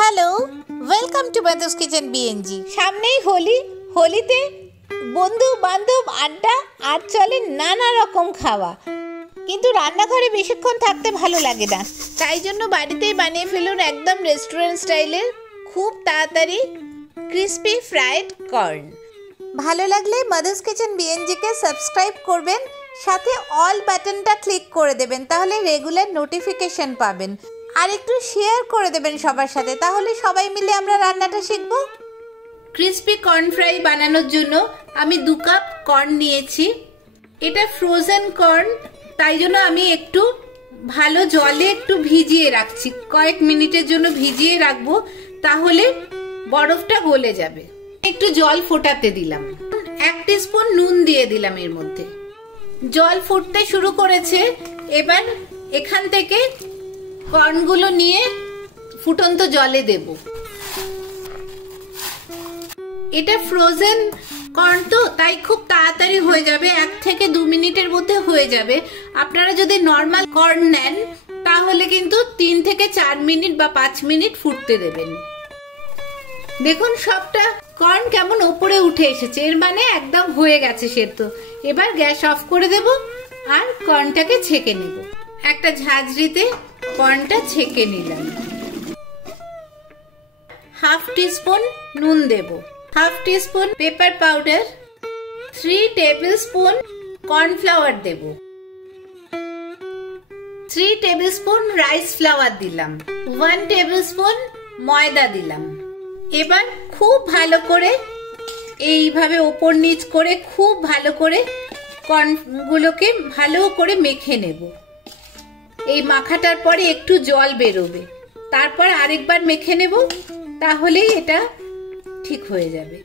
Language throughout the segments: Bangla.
Hello, welcome to Badu's kitchen BNG. সামনেই হোলি, হোলিতে বন্ধু বান্ধব আড্ডা আর চলে নানা রকম খাওয়া, কিন্তু রান্নাঘরে বেশিক্ষণ থাকতে ভালো লাগে না। তাই জন্য বাড়িতেই বানিয়ে ফেলুন একদম রেস্টুরেন্ট স্টাইলের খুব তাড়াতাড়ি ক্রিস্পি ফ্রাইড কর্ন। ভালো লাগলে মাদার্স কিচেন বিএনজিকে সাবস্ক্রাইব করবেন, সাথে অল বাটনটা ক্লিক করে দেবেন, তাহলে রেগুলার নোটিফিকেশন পাবেন। আর একটু শেয়ার করে দেবেন সবার সাথে, তাহলে সবাই মিলে আমরা রান্নাটা শিখব। ক্রিস্পি কর্ন ফ্রাই বানানোর জন্য আমি 2 কাপ কর্ন নিয়েছি। এটা ফ্রোজেন কর্ন, তাই জন্য আমি একটু ভালো জলে একটু ভিজিয়ে রাখছি, কয়েক মিনিটের জন্য ভিজিয়ে রাখবো, তাহলে বরফটা গলে যাবে। একটু জল ফোটাতে দিলাম, 1 টিস্পুন নুন দিয়ে দিলাম এর মধ্যে। জল ফুটতে শুরু করেছে, এবার এখান থেকে কর্নগুলো নিয়ে ফুটন্ত জলে দেব। এটা ফ্রোজেন কর্ন তো, তাই খুব তাড়াতাড়ি হয়ে যাবে, 1 থেকে 2 মিনিটের মধ্যে হয়ে যাবে। আপনারা যদি নর্মাল কর্ন নেন তাহলে কিন্তু 3 থেকে 4 মিনিট বা 5 মিনিট ফুটতে দেবেন। দেখুন সবটা কর্ন কেমন উপরে উঠে এসেছে, এর মানে একদম হয়ে গেছে সেদ্ধ। এবার গ্যাস অফ করে দেব আর কর্নটাকে ছেঁকে নেব। একটা ঝাঁঝরিতে কর্নটা ছেঁকে নিলাম। 1/2 টিস্পুন নুন দেব, 1/2 teaspoon pepper powder, 3 tablespoon cornflour দেব, 3 টেবিল স্পুন রাইস ফ্লাওয়ার দিলাম, 1 টেবিল স্পুন ময়দা দিলাম। এবার খুব ভালো করে এইভাবে ওপর নিচ করে খুব ভালো করে কর্নগুলোকে ভালো করে মেখে নেব। এই মাখাটার পরে একটু জল বেরোবে, তারপর আরেকবার মেখে নেব, তাহলেই এটা ঠিক হয়ে যাবে।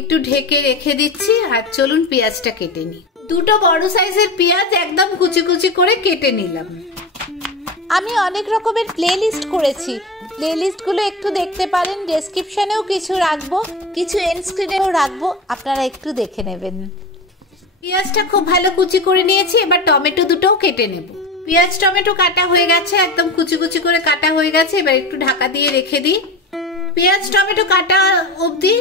একটু ঢেকে রেখে দিচ্ছি, আর চলুন পেঁয়াজটা কেটে নিই। 2টো বড় সাইজের পেঁয়াজ একদম কুচি কুচি করে কেটে নিলাম। আমি অনেক রকমের প্লেলিস্ট করেছি, প্লেলিস্টগুলো একটু দেখতে পারেন, ডেসক্রিপশনেও কিছু রাখবো, কিছু এন্ড স্ক্রিনেও রাখবো, আপনারা একটু দেখে নেবেন। পেঁয়াজটা খুব ভালো কুচি করে নিয়েছি, এবার টমেটো 2টোও কেটে নেব। পেঁয়াজ টমেটো কাটা হয়ে গেছে, একদম কুচি কুচি করে কাটা হয়ে গেছে। এবার একটু ঢাকা দিয়ে রেখে দিই। পেঁয়াজ টমেটো কাটা অবধি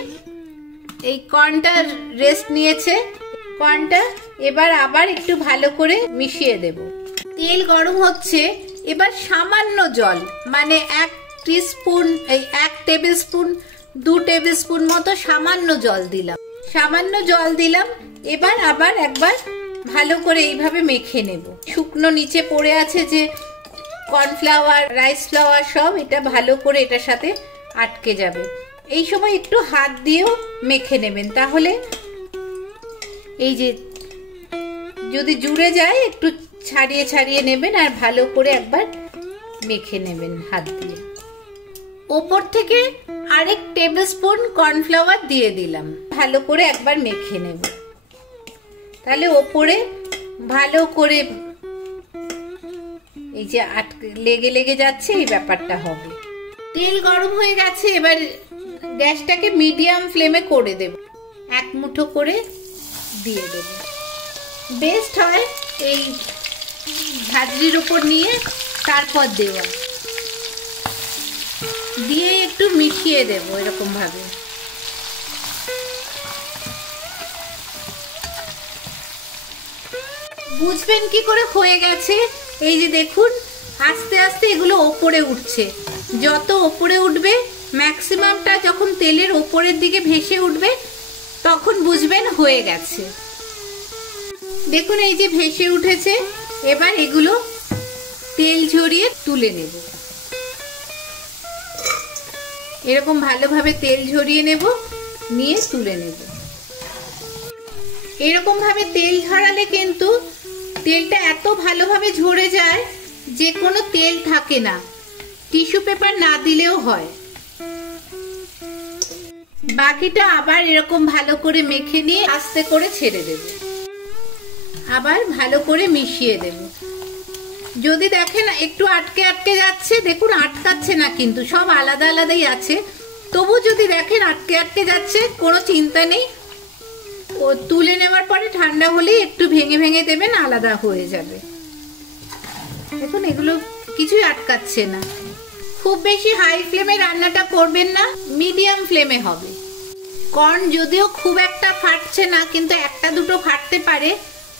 এই কর্নটা রেস্ট নিয়েছে। কর্নটা এবার আবার একটু ভালো করে মিশিয়ে দেব। তেল গরম হচ্ছে, এবার সামান্য জল, মানে 1 টিস্পুন, এই 1 টেবিল স্পুন 2 টেবিল স্পুন মতো সামান্য জল দিলাম, সামান্য জল দিলাম। এবার আবার একবার ভালো করে এইভাবে মেখে নেব। শুকনো নিচে পড়ে আছে যে কর্নফ্লাওয়ার রাইস ফ্লাওয়ার সব, এটা ভালো করে এটার সাথে আটকে যাবে। এই সময় একটু হাত দিয়েও মেখে নেবেন, তাহলে এই যে যদি জুড়ে যায় একটু ছাড়িয়ে ছাড়িয়ে নেবেন, আর ভালো করে একবার মেখে নেবেন হাত দিয়ে। ওপর থেকে আরেক টেবিল স্পুন কর্নফ্লাওয়ার দিয়ে দিলাম, ভালো করে একবার মেখে নেব, তাহলে ওপরে ভালো করে এই যে লেগে লেগে যাচ্ছে এই ব্যাপারটা হবে। তেল গরম হয়ে গেছে, এবার গ্যাসটাকে মিডিয়াম ফ্লেমে করে দেব। 1 মুঠো করে দিয়ে দেব। বেস্ট হয় এই ঝাঁঝরির উপর নিয়ে তারপর দেওয়া, দিয়ে একটু মিশিয়ে দেব এরকম ভাবে। বুঝবেন কি করে হয়ে গেছে, এই যে দেখুন আস্তে আস্তে এগুলো ওপরে উঠছে। যত ওপরে উঠবে, ম্যাক্সিমামটা যখন তেলের ওপরের দিকে ভেসে উঠবে, তখন বুঝবেন হয়ে গেছে। দেখুন এই যে ভেসে উঠেছে, এবার এগুলো তেল ঝরিয়ে তুলে নেব। এরকম ভালোভাবে তেল ঝরিয়ে নেব, নিয়ে তুলে নেব। এরকম ভাবে তেল ঝরালে কিন্তু তেলটা এত ভালোভাবে ঝরে যায় যে কোনো তেল থাকে না, টিস্যু পেপার না দিলেও হয়। বাকিটা আবার এরকম ভালো করে মেখে নিয়ে আস্তে করে ছেড়ে দেব, আবার ভালো করে মিশিয়ে দেব। যদি দেখেন একটু আটকে আটকে যাচ্ছে, দেখুন আটকাচ্ছে না, কিন্তু সব আলাদা আলাদাই আছে। তবু যদি দেখেন আটকে আটকে যাচ্ছে, কোনো চিন্তা নেই, ও তুলে নেওয়ার পরে ঠান্ডা হলেই একটু ভেঙে ভেঙে দেবেন, আলাদা হয়ে যাবে। দেখুন এগুলো কিছুই আটকাচ্ছে না। খুব বেশি হাই ফ্লেমে রান্নাটা করবেন না, মিডিয়াম ফ্লেমে হবে। কর্ন যদিও খুব একটা ফাটছে না, কিন্তু একটা দুটো ফাটতে পারে,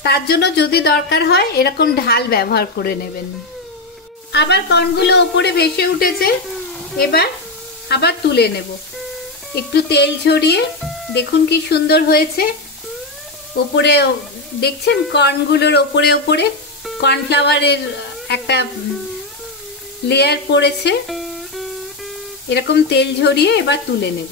তার জন্য যদি দরকার হয় এরকম ঢাল ব্যবহার করে নেবেন। আবার কর্নগুলো ওপরে ভেসে উঠেছে, এবার আবার তুলে নেব। একটু তেল ছড়িয়ে দেখুন কি সুন্দর হয়েছে। ওপরে দেখছেন কর্নগুলোর ওপরে ওপরে কর্নফ্লাওয়ারের একটা লেয়ার পড়েছে, এরকম তেল ঝরিয়ে এবার তুলে নেব।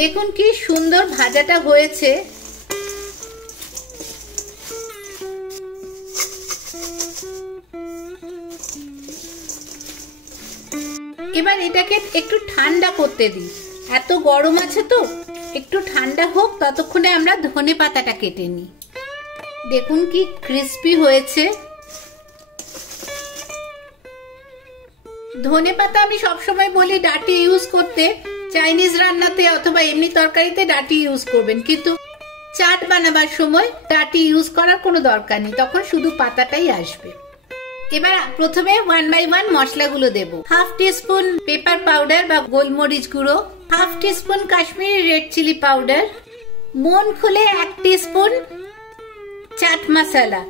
দেখুন কি সুন্দর ভাজাটা হয়েছে। এবার এটাকে একটু ঠান্ডা করতে দিই, এত গরম আছে তো, একটু ঠান্ডা হোক, ততক্ষণে আমরা ধনে পাতাটা কেটে নিই। দেখুন কি ক্রিস্পি হয়েছে। ধনে পাতা আমি সবসময় বলি ডাঁটি ইউজ করতে, চাইনিজ রান্নাতে অথবা এমনি তরকারিতে ডাঁটি ইউজ করবেন, কিন্তু চাট বানাবার সময় ডাঁটি ইউজ করার কোনো দরকার নেই, তখন শুধু পাতাটাই আসবে। এবার প্রথমে 1 by 1 মশলাগুলো দেব। হাফ টিস্পুন পেপার পাউডার বা গোলমরিচ গুঁড়ো, half teaspoon Kashmiri red chilli powder, মন খুলে 1 টিস্পুন চাট মশলা।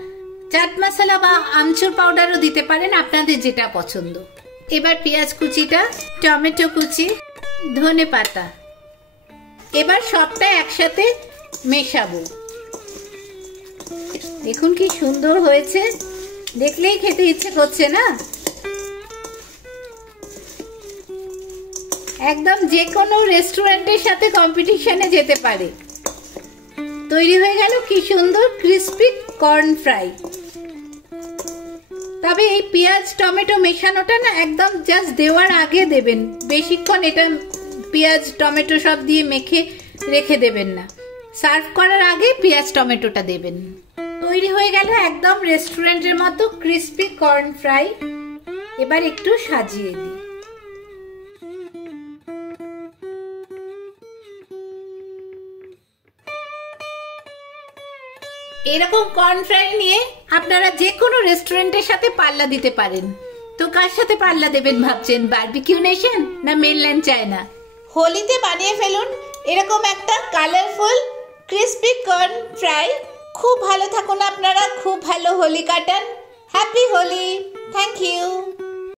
চাট মশলা বা আমচুর পাউডারও দিতে পারেন, আপনাদের যেটা পছন্দ। এবার পেঁয়াজ কুচিটা, টমেটো কুচি, ধনে পাতা, এবার সবটা একসাথে মেশাবো। দেখুন কি সুন্দর হয়েছে, দেখলেই খেতে ইচ্ছে করছে না? একদম যে কোনো রেস্টুরেন্টের সাথে কম্পিটিশনে যেতে পারে। তৈরি হয়ে গেল কি সুন্দর ক্রিস্পি কর্ন ফ্রাই। তবে এই পেঁয়াজ টমেটো মেশানোটা না একদম জাস্ট দেওয়ার আগে দেবেন, বেশিক্ষণ এটা পেঁয়াজ টমেটো সব দিয়ে মেখে রেখে দেবেন না, সার্ভ করার আগে পেঁয়াজ টমেটোটা দেবেন। তৈরি হয়ে গেল একদম রেস্টুরেন্টের মতো ক্রিস্পি কর্ন ফ্রাই। এবার একটু সাজিয়ে দিই। এরকম কর্ন ফ্রাই নিয়ে আপনারা যে কোনো রেস্টুরেন্টের সাথে পাল্লা দিতে পারেন। তো কার সাথে পাল্লা দেবেন ভাবছেন? বারবিকিউ নেশন না মেনল্যান্ড চায়না? হোলিতে বানিয়ে ফেলুন এরকম একটা কালারফুল ক্রিস্পি কর্ন ফ্রাই। খুব ভালো থাকুন আপনারা, খুব ভালো হোলি কাটান। Happy Holi, thank you.